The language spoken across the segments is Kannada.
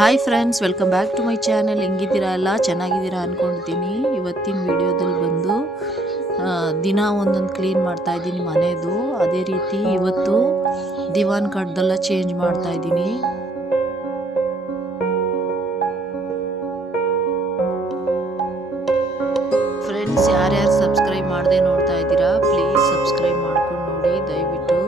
Hi friends, welcome back to my channel. ಹೆಂಗಿದ್ದೀರಾ? ಎಲ್ಲ ಚೆನ್ನಾಗಿದ್ದೀರಾ ಅಂದ್ಕೊಂಡಿದ್ದೀನಿ. ಇವತ್ತಿನ ವಿಡಿಯೋದಲ್ಲಿ ಬಂದು ದಿನ ಒಂದೊಂದು ಕ್ಲೀನ್ ಮಾಡ್ತಾ ಇದ್ದೀನಿ ಮನೆಯದು. ಅದೇ ರೀತಿ ಇವತ್ತು ದಿವಾನ್ ಕಡ್ದೆಲ್ಲ ಚೇಂಜ್ ಮಾಡ್ತಾ ಇದ್ದೀನಿ. ಫ್ರೆಂಡ್ಸ್, ಯಾರ್ಯಾರು ಸಬ್ಸ್ಕ್ರೈಬ್ ಮಾಡದೆ ನೋಡ್ತಾ ಇದ್ದೀರಾ, ಪ್ಲೀಸ್ ಸಬ್ಸ್ಕ್ರೈಬ್ ಮಾಡ್ಕೊಂಡು ನೋಡಿ ದಯವಿಟ್ಟು.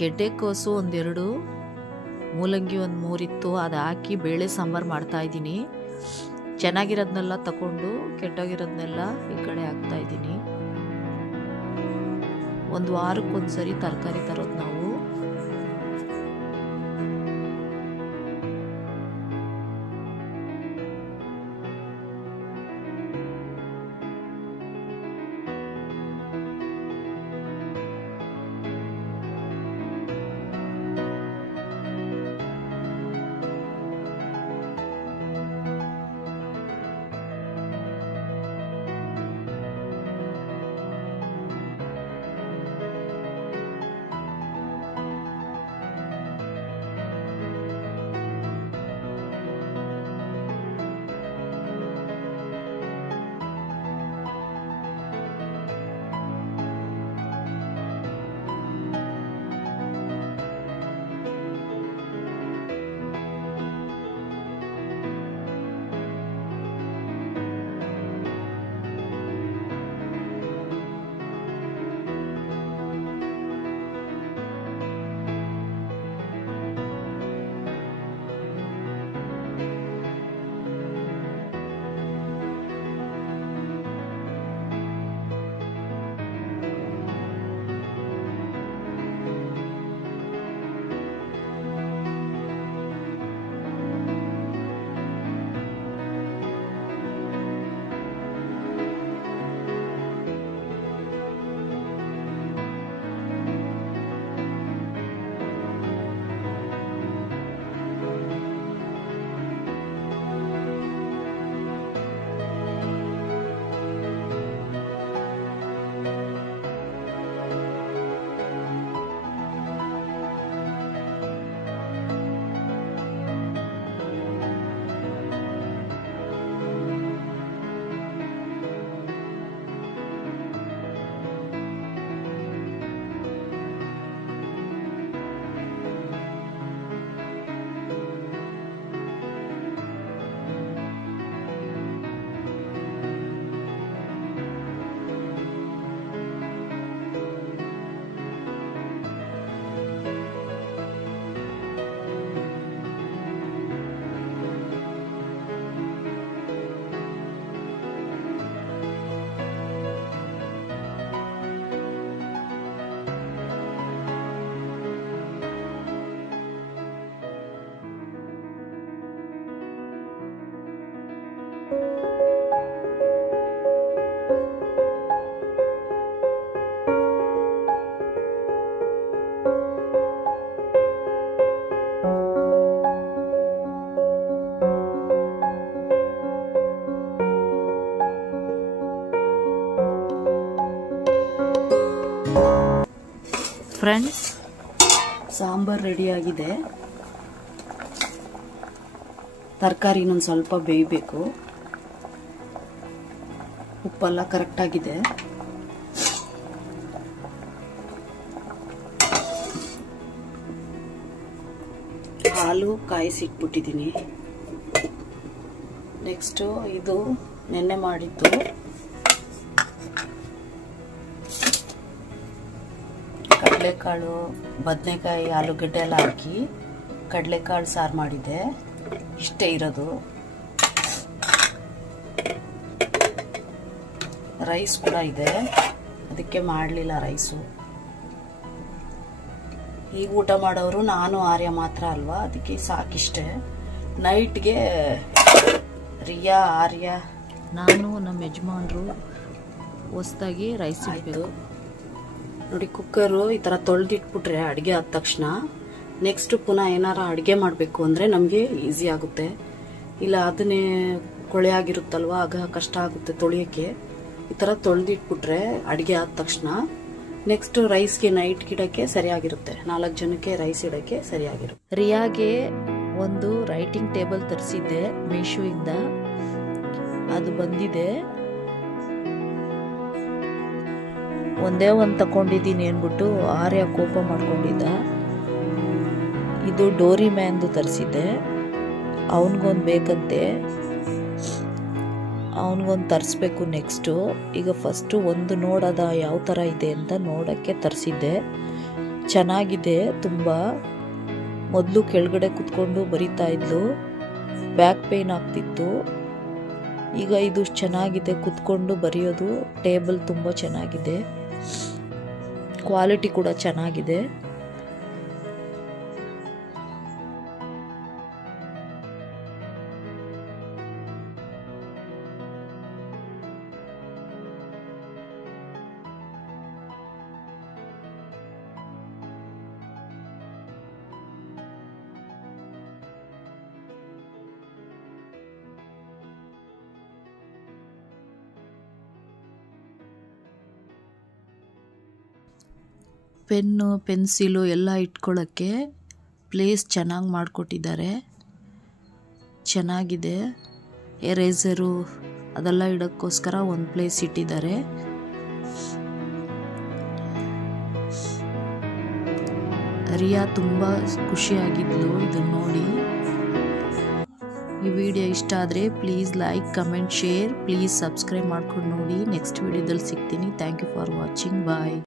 ಗೆಡ್ಡೆಕೋಸು ಒಂದೆರಡು, ಮೂಲಂಗಿ ಒಂದು 3 ಇತ್ತು. ಅದು ಹಾಕಿ ಬೇಳೆ ಸಾಂಬಾರು ಮಾಡ್ತಾ ಇದ್ದೀನಿ. ಚೆನ್ನಾಗಿರೋದನ್ನೆಲ್ಲ ತಗೊಂಡು ಕೆಟ್ಟೋಗಿರೋದನ್ನೆಲ್ಲ ಈ ಕಡೆ ಹಾಕ್ತಾ ಇದ್ದೀನಿ. ಒಂದು ವಾರಕ್ಕೊಂದ್ಸರಿ ತರಕಾರಿ ತರೋದು ನಾವು. ಫ್ರೆಂಡ್ಸ್, ಸಾಂಬಾರು ರೆಡಿಯಾಗಿದೆ. ತರಕಾರಿ ಇನ್ನೊಂದು ಸ್ವಲ್ಪ ಬೇಯಬೇಕು. ಉಪ್ಪೆಲ್ಲ ಕರೆಕ್ಟಾಗಿದೆ. ಹಾಲು ಕಾಯಿಸಿಟ್ಬಿಟ್ಟಿದ್ದೀನಿ. ನೆಕ್ಸ್ಟು ಇದು ನೆನ್ನೆ ಮಾಡಿದ್ದು ಕಡಲೆಕಾಳು, ಬದನೆಕಾಯಿ, ಆಲೂಗಡ್ಡೆ ಎಲ್ಲ ಹಾಕಿ ಕಡಲೆಕಾಳು ಸಾರು ಮಾಡಿದ್ದೆ. ಇಷ್ಟೇ ಇರೋದು. ರೈಸ್ ಕೂಡ ಇದೆ, ಅದಕ್ಕೆ ಮಾಡಲಿಲ್ಲ ರೈಸು. ಈಗ ಊಟ ಮಾಡೋರು ನಾನು ಆರ್ಯ ಮಾತ್ರ ಅಲ್ವಾ, ಅದಕ್ಕೆ ಸಾಕಿಷ್ಟೆ. ನೈಟ್ಗೆ ರಿಯಾ, ಆರ್ಯ, ನಾನು ನಮ್ಮ ಯಜಮಾನ್ರು ಹೊಸ್ದಾಗಿ ರೈಸ್ ಇಡಬೇಕು. ನೋಡಿ, ಕುಕ್ಕರು ಈ ಥರ ತೊಳೆದಿಟ್ಬಿಟ್ರೆ ಅಡುಗೆ ಆದ ತಕ್ಷಣ ನೆಕ್ಸ್ಟ್ ಪುನಃ ಏನಾರ ಅಡುಗೆ ಮಾಡಬೇಕು ಅಂದರೆ ನಮಗೆ ಈಸಿ ಆಗುತ್ತೆ. ಇಲ್ಲ ಅದನ್ನೇ ಕೊಳೆ ಆಗಿರುತ್ತಲ್ವ, ಆಗ ಕಷ್ಟ ಆಗುತ್ತೆ ತೊಳೆಯೋಕ್ಕೆ. ಈ ಥರ ತೊಳೆದಿಟ್ಬಿಟ್ರೆ ಅಡುಗೆ ಆದ ತಕ್ಷಣ ನೆಕ್ಸ್ಟ್ ರೈಸ್ಗೆ ನೈಟ್ ಇಡೋಕ್ಕೆ ಸರಿಯಾಗಿರುತ್ತೆ. 4 ಜನಕ್ಕೆ ರೈಸ್ ಇಡೋಕ್ಕೆ ಸರಿಯಾಗಿರುತ್ತೆ. ರಿಯಾಗೆ ಒಂದು ರೈಟಿಂಗ್ ಟೇಬಲ್ ತರಿಸಿದ್ದೆ ಮೀಶೋಯಿಂದ, ಅದು ಬಂದಿದೆ. ಒಂದೇ ಒಂದು ತಗೊಂಡಿದ್ದೀನಿ ಅಂದ್ಬಿಟ್ಟು ಆರ್ಯ ಕೋಪ ಮಾಡ್ಕೊಂಡಿದ್ದ. ಇದು ಡೋರಿ ಮ್ಯಾನ್ದು ತರಿಸಿದ್ದೆ. ಅವನಿಗೊಂದು ಬೇಕಂತೆ, ಅವನಿಗೊಂದು ತರಿಸ್ಬೇಕು ನೆಕ್ಸ್ಟು. ಈಗ ಫಸ್ಟು ಒಂದು ನೋಡೋದ ಯಾವ ಥರ ಇದೆ ಅಂತ ನೋಡೋಕ್ಕೆ ತರಿಸಿದ್ದೆ. ಚೆನ್ನಾಗಿದೆ ತುಂಬ. ಮೊದಲು ಕೆಳಗಡೆ ಕುತ್ಕೊಂಡು ಬರಿತಾ ಇದ್ಲು, ಬ್ಯಾಕ್ ಪೇಯ್ನ್ ಆಗ್ತಿತ್ತು. ಈಗ ಇದು ಚೆನ್ನಾಗಿದೆ, ಕುತ್ಕೊಂಡು ಬರೆಯೋದು. ಟೇಬಲ್ ತುಂಬ ಚೆನ್ನಾಗಿದೆ, ಕ್ವಾಲಿಟಿ ಕೂಡ ಚೆನ್ನಾಗಿದೆ. ಪೆನ್ನು, ಪೆನ್ಸಿಲು ಎಲ್ಲ ಇಟ್ಕೊಳ್ಳೋಕ್ಕೆ ಪ್ಲೇಸ್ ಚೆನ್ನಾಗಿ ಮಾಡಿಕೊಟ್ಟಿದ್ದಾರೆ. ಚೆನ್ನಾಗಿದೆ. ಎರೇಸರು ಅದೆಲ್ಲ ಇಡೋಕ್ಕೋಸ್ಕರ ಒಂದು ಪ್ಲೇಸ್ ಇಟ್ಟಿದ್ದಾರೆ. ರಿಯಾ ತುಂಬ ಖುಷಿಯಾಗಿದ್ಲು ಇದನ್ನು ನೋಡಿ. ಈ ವಿಡಿಯೋ ಇಷ್ಟ ಆದರೆ please like, comment, share. Please subscribe ಮಾಡ್ಕೊಂಡು ನೋಡಿ. ನೆಕ್ಸ್ಟ್ ವಿಡಿಯೋದಲ್ಲಿ ಸಿಗ್ತೀನಿ. Thank you for watching. Bye.